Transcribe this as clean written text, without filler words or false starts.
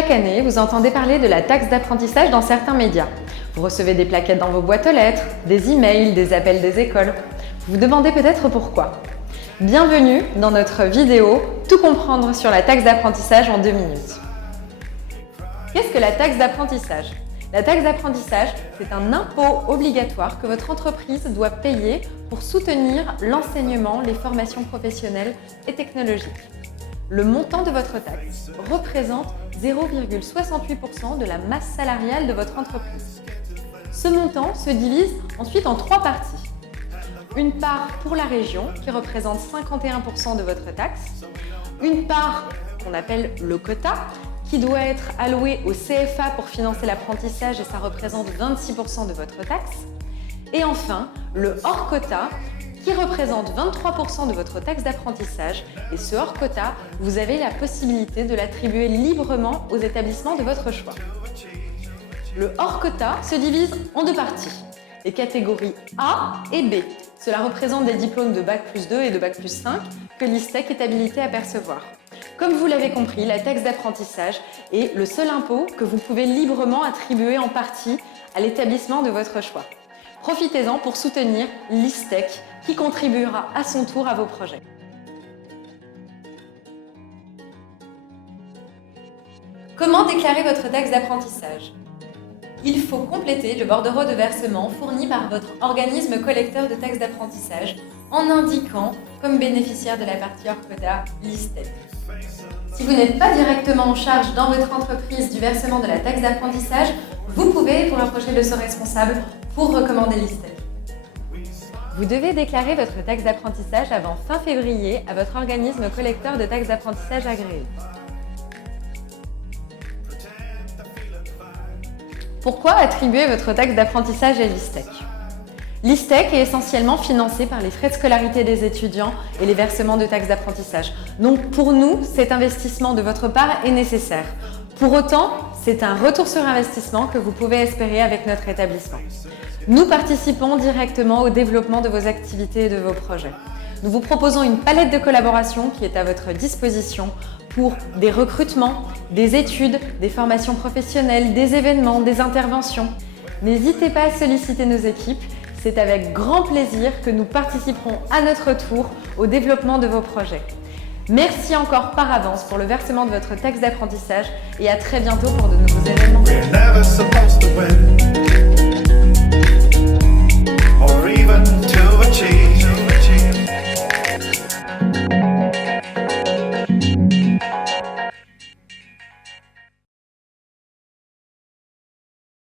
Chaque année, vous entendez parler de la taxe d'apprentissage dans certains médias. Vous recevez des plaquettes dans vos boîtes aux lettres, des emails, des appels des écoles. Vous vous demandez peut-être pourquoi. Bienvenue dans notre vidéo « Tout comprendre sur la taxe d'apprentissage en 2 minutes ». Qu'est-ce que la taxe d'apprentissage ? La taxe d'apprentissage, c'est un impôt obligatoire que votre entreprise doit payer pour soutenir l'enseignement, les formations professionnelles et technologiques. Le montant de votre taxe représente 0,68% de la masse salariale de votre entreprise. Ce montant se divise ensuite en 3 parties. Une part pour la région qui représente 51% de votre taxe, une part qu'on appelle le quota qui doit être alloué au CFA pour financer l'apprentissage et ça représente 26% de votre taxe, et enfin le hors quota qui représente 23% de votre taxe d'apprentissage, et ce hors quota, vous avez la possibilité de l'attribuer librement aux établissements de votre choix. Le hors quota se divise en 2 parties, les catégories A et B. Cela représente des diplômes de Bac+2 et de Bac+5 que l'ISTEC est habilité à percevoir. Comme vous l'avez compris, la taxe d'apprentissage est le seul impôt que vous pouvez librement attribuer en partie à l'établissement de votre choix. Profitez-en pour soutenir l'ISTEC qui contribuera à son tour à vos projets. Comment déclarer votre taxe d'apprentissage ? Il faut compléter le bordereau de versement fourni par votre organisme collecteur de taxes d'apprentissage en indiquant comme bénéficiaire de la partie hors quota l'ISTEC. Si vous n'êtes pas directement en charge dans votre entreprise du versement de la taxe d'apprentissage, vous pouvez vous rapprocher de ce responsable pour recommander l'ISTEC. Vous devez déclarer votre taxe d'apprentissage avant fin février à votre organisme collecteur de taxes d'apprentissage agréé. Pourquoi attribuer votre taxe d'apprentissage à l'ISTEC ? L'ISTEC est essentiellement financé par les frais de scolarité des étudiants et les versements de taxes d'apprentissage. Donc pour nous, cet investissement de votre part est nécessaire. Pour autant, c'est un retour sur investissement que vous pouvez espérer avec notre établissement. Nous participons directement au développement de vos activités et de vos projets. Nous vous proposons une palette de collaborations qui est à votre disposition pour des recrutements, des études, des formations professionnelles, des événements, des interventions. N'hésitez pas à solliciter nos équipes. C'est avec grand plaisir que nous participerons à notre tour au développement de vos projets. Merci encore par avance pour le versement de votre taxe d'apprentissage et à très bientôt pour de nouveaux événements.